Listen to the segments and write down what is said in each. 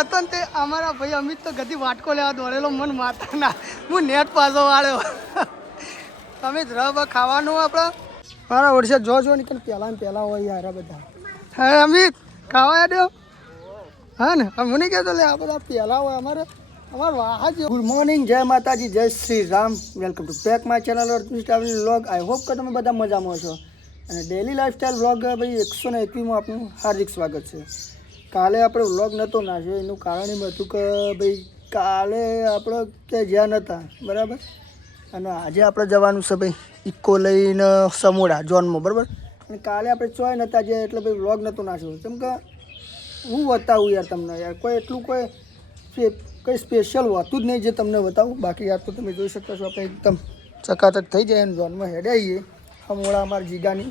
હતો ને તે અમારા ભાઈ અમિત તો ગધી વાટકો લેવા દોડેલો મન માતા ના હું નેટ પાછો વાળ્યો અમિત રબ ખાવાનું આપણે મારા ઓડિશા જો નીકળ પહેલા હોય યાર બધા હા અમિત ખાવા દો હા ને હું નહીં કહેતો લે આ બધા પહેલા હોય અમારે વાહ ગુડ મોર્નિંગ જય માતાજી જય Shri Ram welcome to back my channel Arjun travelling vlog I hope કે તમે બધા મજામાં છો અને ડેલી લાઈફસ્ટાઈલ વ્લોગ ભાઈ 121માં આપનું હાર્દિક સ્વાગત છે કાલે આપણે વ્લોગ નહોતો નાખ્યો એનું કારણ એમ હતું કે ભાઈ કાલે આપણે ક્યાંય જ્યાં નહોતા બરાબર અને આજે આપણે જવાનું છે ભાઈ ઇકો લઈને સમોડા જોનમાં બરાબર અને કાલે આપણે ચોય નહોતા જે એટલે ભાઈ વ્લોગ નહોતો નાખ્યો કેમ કે હું બતાવું યાર તમને યાર કોઈ એટલું કંઈ સ્પેશિયલ હોતું જ નહીં જે તમને બતાવું બાકી યાર તો તમે જોઈ શકો છો આપણે એકદમ ચકાચક થઈ જાય અને જોનમાં હેડે આવીએ સમોડા અમારા જીગાની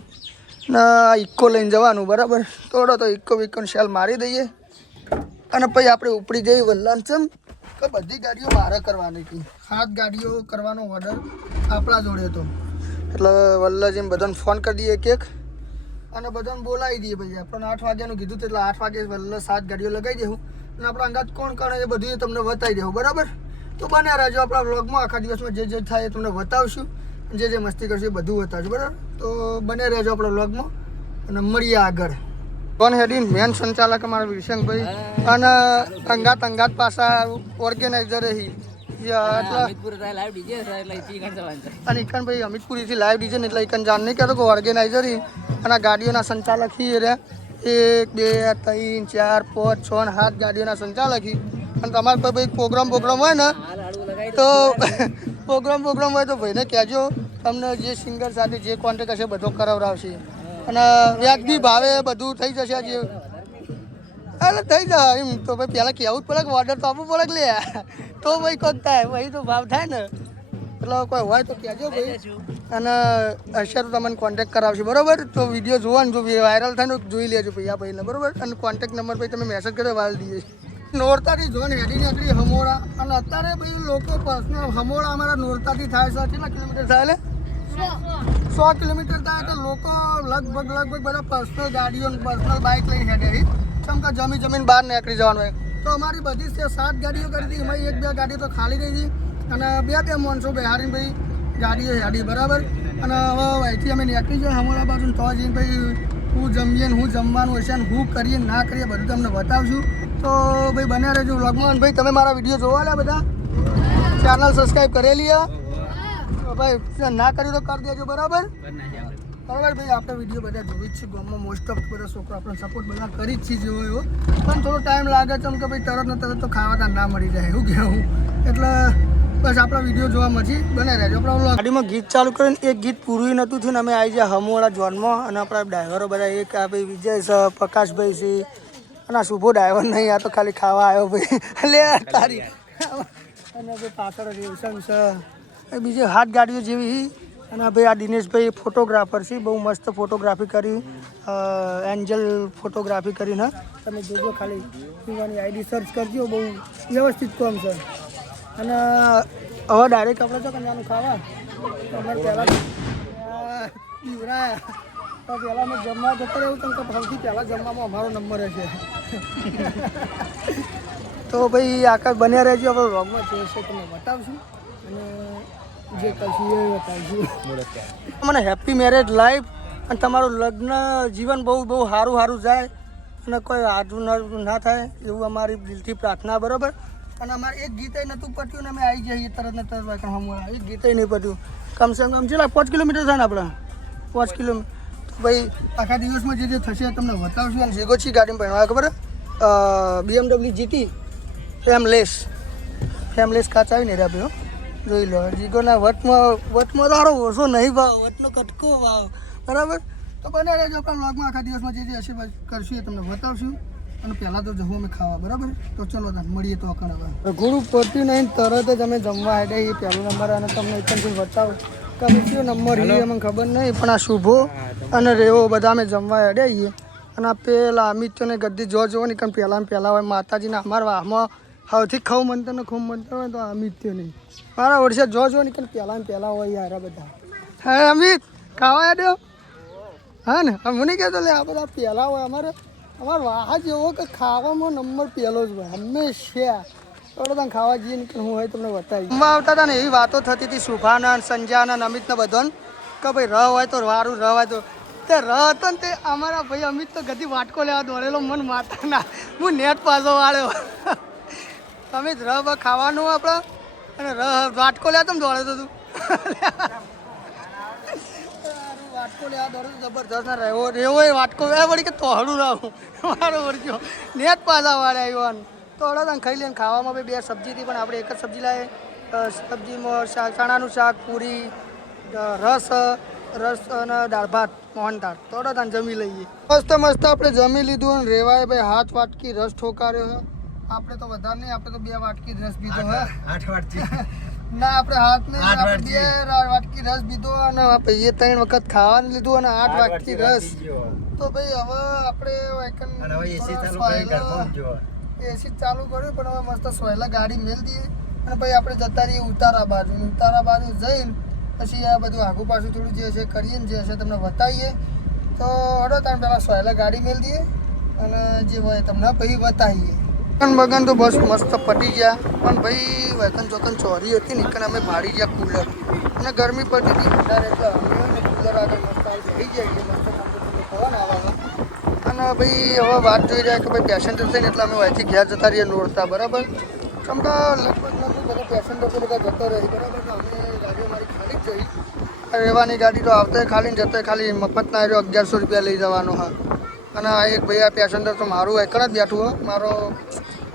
ના ઇકો લઈને જવાનું બરાબર થોડો તો ઇકોને શેલ મારી દઈએ અને પછી આપણે ઉપડી જઈએ વલ્લાંચમ કે બધી ગાડીઓ મારે કરવાની હતી 7 ગાડીઓ કરવાનો ઓર્ડર આપણા જોડે હતો એટલે વલ્લાજીને બધાને ફોન કરી દઈએ એક અને બધાને બોલાવી દઈએ ભાઈ આપણને 8 વાગ્યાનું કીધું એટલે 8 વાગે વલ્લા 7 ગાડીઓ લગાવી દઉં અને આપણા અંગાત કોણ કરે એ બધું તમને બતાવી દઉં બરાબર તો બન્યા રહેજો આપણા વ્લોગમાં આખા દિવસમાં જે થાય એ તમને બતાવશું જે મસ્તી કરશે એ બધું બતાવશું બરાબર તો બને રહેજો આપણા વ્લોગમાં અને મળીએ આગળ કોણ હેડીન મેન સંચાલક અમારા વિરસંગભાઈ અને અંગાત પાછા ઓર્ગેનાઇઝર અને ઈકન ભાઈ અમિતપુરીથી લાઈવ ડીજે ને એટલે ઈકન જાણ નહીં કહેતો કે ઓર્ગેનાઇઝર અને ગાડીઓના સંચાલક રહ્યા 1 2 3 4 5 6 અને 7 ગાડીઓના સંચાલક અને તમારે ભાઈ પ્રોગ્રામ હોય ને તો પ્રોગ્રામ હોય તો ભાઈને કહેજો તમને જે સિંગર સાથે જે કોન્ટેક્ટ હશે બધો કરાવડાવશે અને વ્યાજબી ભાવે બધું થઈ જશે જે અરે થઈ જાય એમ તો ભાઈ પહેલાં કહેવું જ પડે કે ઓર્ડર તો આપવું પડે કે લે તો ભાઈ કોક થાય ભાઈ તો ભાવ થાય ને એટલે કોઈ હોય તો કહેજો ભાઈ અને હશે તો તમને કોન્ટેક્ટ કરાવશે બરાબર તો વિડીયો જોવાનું જો વાયરલ થાય ને જોઈ લેજો ભાઈ આ ભાઈને બરાબર અને કોન્ટેક્ટ નંબર ભાઈ તમે મેસેજ કર્યો વાળ દઈએ નોરતાથી જોન હેડી નીકળી હમોડા અને અત્યારે ભાઈ લોકો પર્સનલ હમોડા અમારા નોરતાથી થાય છે કેટલા કિલોમીટર થાય એટલે 100 કિલોમીટર થાય એટલે લોકો લગભગ બધા પર્સનલ ગાડીઓ પર્સનલ બાઇક લઈને હેડે કેમ કે જમીન બહાર નીકળી જવાનું હોય તો અમારી બધી 7 ગાડીઓ કરી હતી એમાં 1-2 ગાડીઓ તો ખાલી ગઈ હતી અને 2 માણસો બિહારી ભાઈ ગાડીઓ હેડી બરાબર અને હવે અહીંથી અમે નીકળી જઈએ હમોડા બાજુ તો જઈને ભાઈ હું જમીએ ને હું જમવાનું હશે ને હું કરીએ ના કરીએ બધું તમને બતાવશું તો ભાઈ બન્યા રહેજો વ્લોગમાં ભાઈ તમે મારા વિડીયો જોવા લે બધા ચેનલ સબસ્ક્રાઈબ કરેલી ભાઈ ના કર્યું તો કરી દેજો બરાબર ભાઈ આપણે વિડીયો બધા જોઈ જ છે ગામમાં મોસ્ટ ઓફ બધા છોકરા આપણે સપોર્ટ બધા કરી જ છીએ જેવો એવો પણ થોડો ટાઈમ લાગે છે કે ભાઈ તરત ને તરત તો ખાવા ના મળી જાય એવું કહેવું એટલે બસ આપણા વિડીયો જોવા મળી બને રહેજો આપણા ગાડીમાં ગીત ચાલુ કરીને એક ગીત પૂરું નહોતું થયું ને અમે આવી જાય હમોડા જોનમાં અને આપણા ડ્રાઈવરો બધા એક આ ભાઈ વિજય છે પ્રકાશભાઈ છે અને આ શુભો ડ્રાઈવર નહીં આ તો ખાલી ખાવા આવ્યો ભાઈ લે તારી અને ભાઈ પાછળ રેવસન છે બીજી 7 ગાડીઓ જેવી અને ભાઈ આ દિનેશભાઈ ફોટોગ્રાફર છે બહુ મસ્ત ફોટોગ્રાફી કરી એન્જલ ફોટોગ્રાફી કરીને તમે જોજો ખાલી પીવાની આઈડી સર્ચ કરજો બહુ વ્યવસ્થિત કામ છે અને હવે ડાયરેક્ટ આપણે તો કંજાનું ખાવા અમારે પહેલાં પીવરાયા તો પહેલાં મેં જમવા જતો રહ્યું કેમ કે સૌથી પહેલાં જમવામાં અમારો નંબર હશે તો ભાઈ આકાશ બન્યા રહેજો આપણે વ્લોગમાં જે છે તમને બતાવશું અને જે કરશું એ બતાવશું મને હેપી મેરેજ લાઈફ અને તમારું લગ્ન જીવન બહુ સારું જાય અને કોઈ આડું ના થાય એવું અમારી દિલથી પ્રાર્થના બરાબર અને અમારે એક ગીતે નહોતું પટ્યું ને અમે આવી જઈએ તરત ને તરત હમણાં એક ગીતે નહીં પટ્યું કમસે કમ કેટલા 5 કિલોમીટર થાય ને આપણે 5 કિલોમીટર ભાઈ આખા દિવસમાં જે થશે તમને બતાવશું અને જીગો છી ગાડીમાં પહેરવા ખબર BMW GT ફેમલેસ કાચ આવી ને રહ્યા ભાઈ જોઈ લો જીગોના વટમાં તારો ઓછો નહીં ભાવ વટનો કટકો ભાવ બરાબર તો બને રહેજો આપણા વ્લોગમાં આખા દિવસમાં જે હશે કરશું એ તમને બતાવશું અને પહેલાં તો જવું અમે ખાવા બરાબર તો ચલો મળીએ તો અકણ હવે ગુરુ પડતું નહીં તરત જ અમે જમવા હેડે એ પહેલો નંબર અને તમને એકદમથી બતાવું કે અમે કયો નંબર એ અમને ખબર નહીં પણ આ શુભો અને રેવો બધા અમે જમવા હેડે આવીએ અને આ પેલા અમિત્યોને ગદ્દી જોવો ને કારણ પહેલાં હોય માતાજીના અમારા વાહમાં સૌથી ખાવું મંતર ને ખૂબ મંતર હોય તો અમિત્યો નહીં મારા ઓડિશા જો ને કારણ પહેલાં હોય યાર બધા હા અમિત ખાવા દો હા ને હું નહીં કહેતો લે આ બધા પહેલાં હોય અમારે અમારો વાહ જેવો કે ખાવામાં નંબર પહેલો જ ભાઈ હંમેશા તો તમે ખાવા જઈએ ને હું હોય તમને બતાવી આવતા હતા ને એવી વાતો થતી હતી શુભાનંદ સંજાનંદ અમિતને બધાને કે ભાઈ રહ હોય તો વારું રહ હોય તો તે રહ હતો ને તે અમારા ભાઈ અમિત તો ગધી વાટકો લેવા દોડેલો મન માતા ના હું નેટ પાછો વાળ્યો અમિત રહ ખાવાનું આપણે અને રહ વાટકો લેવા તો દોડે તો તું વાટકો લેવા દોડે જબરદસ્ત ના રહેવો રહેવો એ વાટકો એ વળી કે તોહડું રહું મારો વળગ્યો નેટ પાછા વાળ્યા આવ્યો તો તને ખાઈ લઈને ખાવામાં બી બે સબ્જી હતી પણ આપણે એક જ સબ્જી લાવીએ સબ્જીમાં ચણાનું શાક પૂરી રસ અને દાળ ભાત મોહનથાળ થોડો તને જમી લઈએ મસ્ત મસ્ત આપણે જમી લીધું અને રેવાય ભાઈ હાથ વાટકી રસ ઠોકાર્યો આપણે તો વધારે નહીં આપણે તો 2 વાટકી રસ પીધો હે 8 વાટકી ના આપણે હાથ નહીં આપણે 2 વાટકી રસ પીધો અને ભાઈએ 3 વખત ખાવાનું લીધું અને 8 વાટકી રસ તો ભાઈ હવે આપણે એસી ચાલુ કર્યું પણ હવે મસ્ત સોયલા ગાડી મેલ દઈએ અને ભાઈ આપણે જતા રહીએ ઉતારા બાજુ જઈને પછી આ બધું આગું પાછું થોડું જે છે કરીએ ને જે હશે તમને બતાવીએ તો હડો તમે પહેલાં સોયલા ગાડી મેલ દઈએ અને જે હોય તમને ભાઈ બતાવીએ બગન તો બસ મસ્ત પટી ગયા પણ ભાઈ વેતન ચોતન ચોરી હતી ને અમે ભાડી ગયા કુલર અને ગરમી પડતી હતી વધારે એટલે અમે કુલર આગળ મસ્ત આવી જઈએ મસ્ત પવન આવવા અને ભાઈ હવે વાત જોઈ રહ્યા કે ભાઈ પેસેન્જર થઈને એટલે અમે અહીંથી ઘેર જતા રહીએ નોરતા બરાબર કેમ કે લગભગ બધા પેસેન્જર તો બધા જતો રહી બરાબર તો અમે ગાડીઓ મારી ખાલી જ જઈ રહેવાની ગાડી તો આવતા ખાલી ને જતા ખાલી મફતના આવ્યો 1100 રૂપિયા લઈ જવાનો હા અને આ એક ભાઈ આ પેસેન્જર તો મારું એકણ જ બેઠું હોય મારો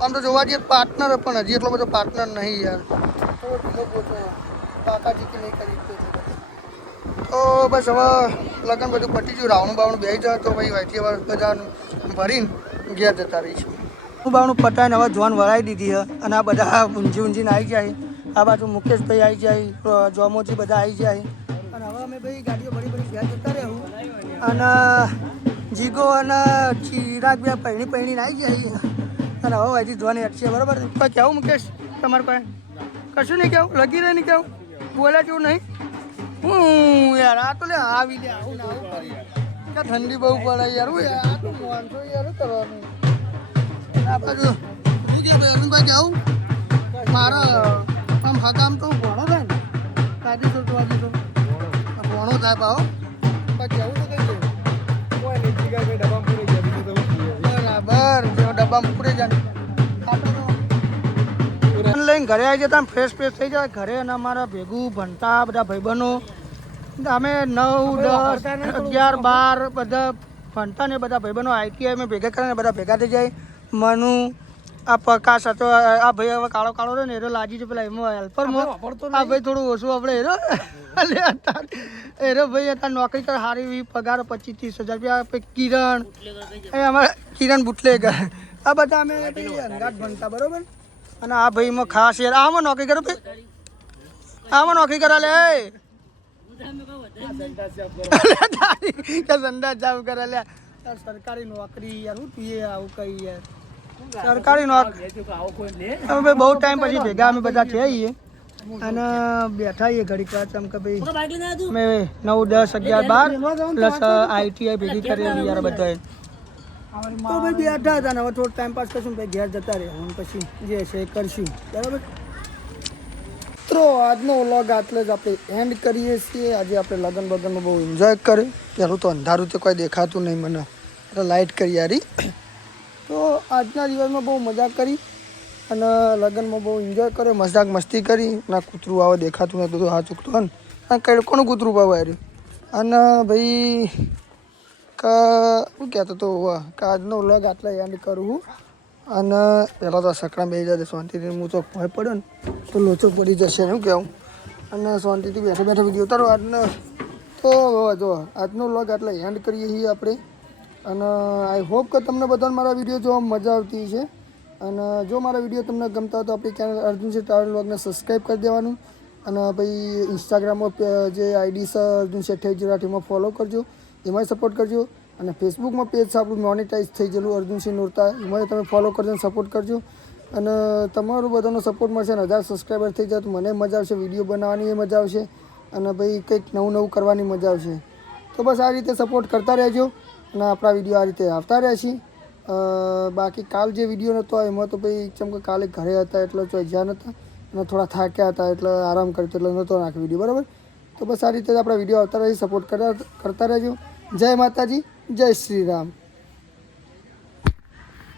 આમ તો જોવા જઈએ પાર્ટનર પણ હજી એટલો બધો પાર્ટનર નહીં યાર થોડો ઢીલો પોચો કાકાજી કે નહીં કરી તો બસ હવે લગન બધું પટી ગયું રાવણું બાવણું બેસી જાય તો ભાઈ વાયથી હવે બધા ભરીને ઘેર જતા રહીશું બાવણું પટાઈને હવે જોન વળાવી દીધી છે અને આ બધા ઊંઝીને આવી જાય આ બાજુ મુકેશભાઈ આવી જાય જોમોજી બધા આવી જાય અને હવે અમે ભાઈ ગાડીઓ ભરી ઘેર જતા રહેવું અને જીગો અને ચિરાગ બે પૈણીને આવી જાય અને હવે હજી જોવાની અટશે બરાબર કોઈ કહેવું મુકેશ તમારે કોઈ કશું નહીં કહેવું લગી રહે નહીં કહેવું બોલે જેવું નહીં યાર આ તો લે આવી લે આવું ને આવું કરી કે ઠંડી બહુ પડે યાર હું યાર આ તો માનસો યાર કરવાનું આ બાજુ શું કે ભાઈ અરુણભાઈ આવું મારા આમ હકામ તો ભણો થાય ને કાઢી તો વાગી તો ભણો થાય પાહો બાકી આવું તો કઈ બરાબર જેવો ડબ્બામાં પૂરે જાય લઈને ઘરે આવી જતા ફ્રેશ થઈ જાય ઘરે અને અમારા ભેગું ભણતા બધા ભાઈબંધો અમે 9, 10, 11, 12 બધા ભણતા ને બધા ભાઈબંધો ITI મેં ભેગા કરીને બધા ભેગા થઈ જાય મનુ આ પ્રકાશ હતો આ ભાઈ હવે કાળો રહે ને એરો લાજી છે પેલા એમાં હેલ્પરમાં આ ભાઈ થોડું ઓછું આપણે એરો ભાઈ અત્યારે નોકરી કરે સારી એવી પગાર 25-30 હજાર રૂપિયા કિરણ એ અમારા કિરણ બુટલેગર આ બધા અમે અંગાત ભણતા બરોબર અને આ ભાઈમાં ખાસ યાર આમાં નોકરી કરો ભાઈ આમાં નોકરી કરા લે સંદાસ જાવ કરે લે સરકારી નોકરી યાર હું તું આવું કઈ યાર સરકારી નોકરી હવે બહુ ટાઈમ પછી ભેગા અમે બધા થઈએ અને બેઠા છીએ ઘડીક વાર ચમ કે ભાઈ અમે 9, 10, 11, 12 પ્લસ ITI ભેગી કરેલી યાર બધાએ તો ભાઈ બેઠા હતા ને હવે થોડો ટાઈમ પાસ કરશું ભાઈ ઘેર જતા રહે હું પછી જે છે એ કરશું બરાબર મિત્રો આજનો વ્લોગ આટલે જ આપણે એન્ડ કરીએ છીએ આજે આપણે લગન બગનમાં બહુ એન્જોય કરે પહેલું તો અંધારું તો કોઈ દેખાતું નહીં મને એટલે લાઇટ કરી યારી તો આજના દિવસમાં બહુ મજા કરી અને લગ્નમાં બહુ એન્જોય કર્યો મજાક મસ્તી કરી ના કૂતરું આવે દેખાતું નતું તો હા ચૂકતું હોય ને કઈ કોનું કૂતરું પાવ આવ્યું અને ભાઈ શું કહેતો હતો કે આજનો વ્લોગ આટલા એન્ડ કરું અને પહેલાં તો સકડા બેસી જાય શાંતિથી હું તો ભય પડ્યો ને તો લોચો પડી જશે શું કહેવું અને શાંતિથી બેઠા વિડીયો ઉતારો આજનો તો જો આજનો વ્લોગ આટલા એન્ડ કરીએ છીએ આપણે અને આઈ હોપ કે તમને બધાને મારા વિડીયો જોવા મજા આવતી છે અને જો મારા વિડીયો તમને ગમતા હોય તો આપણી ચેનલ અર્જુનસિંહ ટ્રાવેલ વ્લોગને સબસ્ક્રાઈબ કરી દેવાનું અને ભાઈ ઇન્સ્ટાગ્રામમાં જે આઈડી છે અર્જુન8080 ફોલો કરજો એમાંય સપોર્ટ કરજો અને ફેસબુકમાં પેજ છે આપણું મોનિટાઈઝ થઈ ગયેલું અર્જુનસિંહ નોરતા એમાંય તમે ફોલો કરજો અને સપોર્ટ કરજો અને તમારું બધાનો સપોર્ટ મળશે ને 1000 સબસ્ક્રાઈબર થઈ જાય તો મને મજા આવશે વિડીયો બનાવવાની મજા આવશે અને ભાઈ કંઈક નવું કરવાની મજા આવશે તો બસ આ રીતે સપોર્ટ કરતા રહેજો અને આપણા વિડીયો આ રીતે આવતા રહેશે બાકી કાલ જે વિડીયો નહોતો એમાં તો ભાઈ ચમ કે કાલે ઘરે હતા એટલે તો જ્યાં નહોતા અને થોડા થાક્યા હતા એટલે આરામ કરતો એટલે નહોતો નાખ્યો વિડીયો બરાબર. તો બસ આ રીતે જ આપણા વિડીયો આવતા રહી સપોર્ટ કરતા રહેજો. જય માતાજી, જય શ્રી રામ.